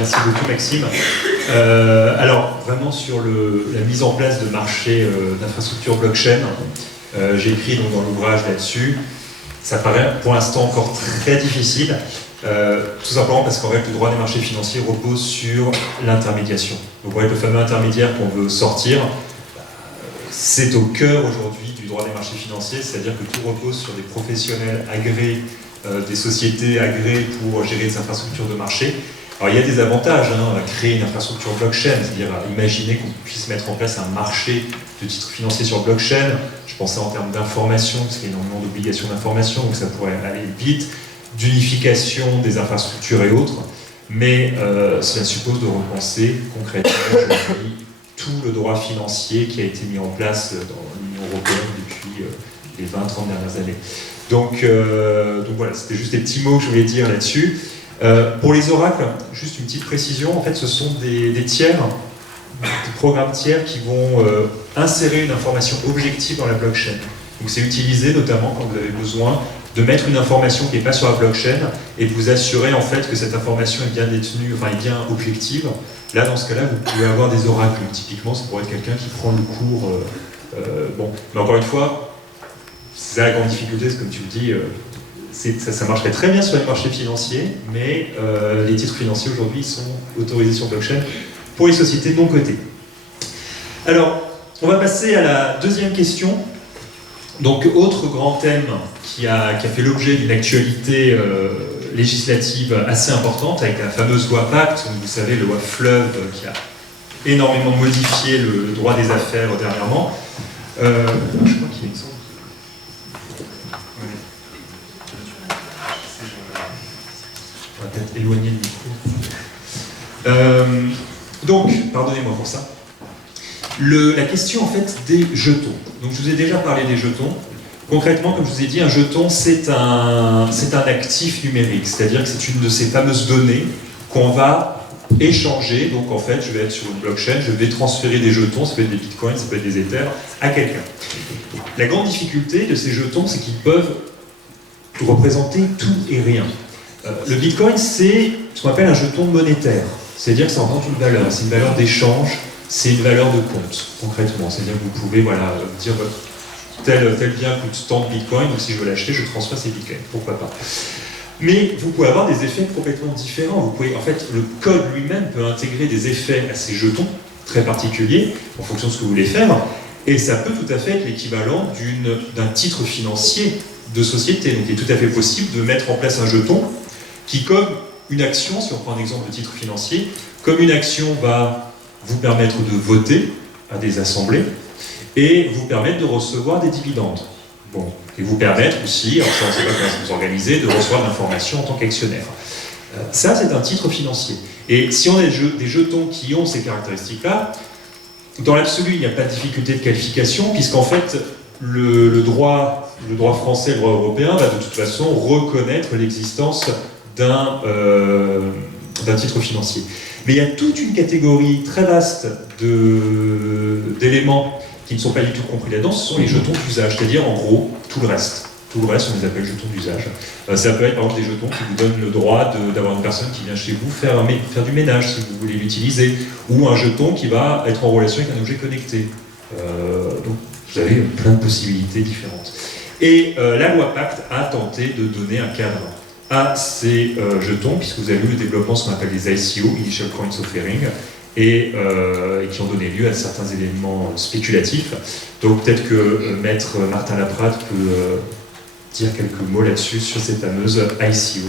Merci beaucoup Maxime. Alors vraiment sur la mise en place de marchés d'infrastructures blockchain, j'ai écrit donc, dans l'ouvrage là-dessus. Ça paraît pour l'instant encore très difficile, tout simplement parce qu'en fait le droit des marchés financiers repose sur l'intermédiation. Donc en fait, le fameux intermédiaire qu'on veut sortir, c'est au cœur aujourd'hui du droit des marchés financiers, c'est-à-dire que tout repose sur des professionnels agréés, des sociétés agréées pour gérer des infrastructures de marché. Alors il y a des avantages à créer une infrastructure blockchain, c'est-à-dire à imaginer qu'on puisse mettre en place un marché de titres financiers sur blockchain. Je pensais en termes d'information, parce qu'il y a énormément d'obligations d'information, donc ça pourrait aller vite, d'unification des infrastructures et autres, mais cela suppose de repenser concrètement aujourd'hui tout le droit financier qui a été mis en place dans l'Union européenne depuis les 20-30 dernières années. Donc voilà, c'était juste des petits mots que je voulais dire là-dessus. Pour les oracles, juste une petite précision, en fait ce sont des tiers, des programmes tiers qui vont insérer une information objective dans la blockchain. Donc c'est utilisé notamment quand vous avez besoin de mettre une information qui n'est pas sur la blockchain et de vous assurer en fait que cette information est bien détenue, enfin est bien objective. Là dans ce cas-là vous pouvez avoir des oracles, typiquement ça pourrait être quelqu'un qui prend le cours, bon, mais encore une fois, c'est la grande difficulté, c'est comme tu le dis, ça marcherait très bien sur les marchés financiers, mais les titres financiers aujourd'hui sont autorisés sur blockchain pour les sociétés non cotées. Alors, on va passer à la deuxième question. Donc, autre grand thème qui a fait l'objet d'une actualité législative assez importante, avec la fameuse loi Pacte, vous savez, la loi Fleuve, qui a énormément modifié le droit des affaires dernièrement. Je crois qu'il y a une sorte. On va peut-être éloigner le micro. Donc, pardonnez-moi pour ça. La question en fait des jetons. Donc je vous ai déjà parlé des jetons. Concrètement, comme je vous ai dit, un jeton c'est un actif numérique, c'est-à-dire que c'est une de ces fameuses données qu'on va échanger. Donc en fait, je vais être sur une blockchain, je vais transférer des jetons, ça peut être des bitcoins, ça peut être des ethers, à quelqu'un. La grande difficulté de ces jetons, c'est qu'ils peuvent représenter tout et rien. Le bitcoin, c'est ce qu'on appelle un jeton monétaire, c'est-à-dire que ça représente une valeur, c'est une valeur d'échange. C'est une valeur de compte, concrètement. C'est-à-dire que vous pouvez dire tel bien coûte tant de bitcoin, donc si je veux l'acheter, je transfère ces bitcoins. Pourquoi pas? Mais vous pouvez avoir des effets complètement différents. Vous pouvez, en fait, le code lui-même peut intégrer des effets à ces jetons très particuliers, en fonction de ce que vous voulez faire, et ça peut tout à fait être l'équivalent d'un titre financier de société. Donc il est tout à fait possible de mettre en place un jeton qui, comme une action, si on prend un exemple de titre financier, comme une action va vous permettre de voter à des assemblées et vous permettre de recevoir des dividendes. Bon, et vous permettre aussi, alors ça on ne sait pas comment vous organisez, de recevoir de l'information en tant qu'actionnaire. Ça c'est un titre financier. Et si on a des jetons qui ont ces caractéristiques-là, dans l'absolu il n'y a pas de difficulté de qualification puisqu'en fait le droit français, le droit européen va de toute façon reconnaître l'existence d'un titre financier. Mais il y a toute une catégorie très vaste d'éléments qui ne sont pas du tout compris là-dedans, ce sont les jetons d'usage, c'est-à-dire en gros tout le reste. Tout le reste, on les appelle jetons d'usage. Ça peut être par exemple des jetons qui vous donnent le droit d'avoir une personne qui vient chez vous faire du ménage si vous voulez l'utiliser, ou un jeton qui va être en relation avec un objet connecté. Donc vous avez plein de possibilités différentes. Et la loi Pacte a tenté de donner un cadre à ces jetons, puisque vous avez vu le développement de ce qu'on appelle les ICO, Initial Coins Offering, et qui ont donné lieu à certains éléments spéculatifs. Donc peut-être que Maître Martin Laprade peut dire quelques mots là-dessus, sur ces fameuses ICO.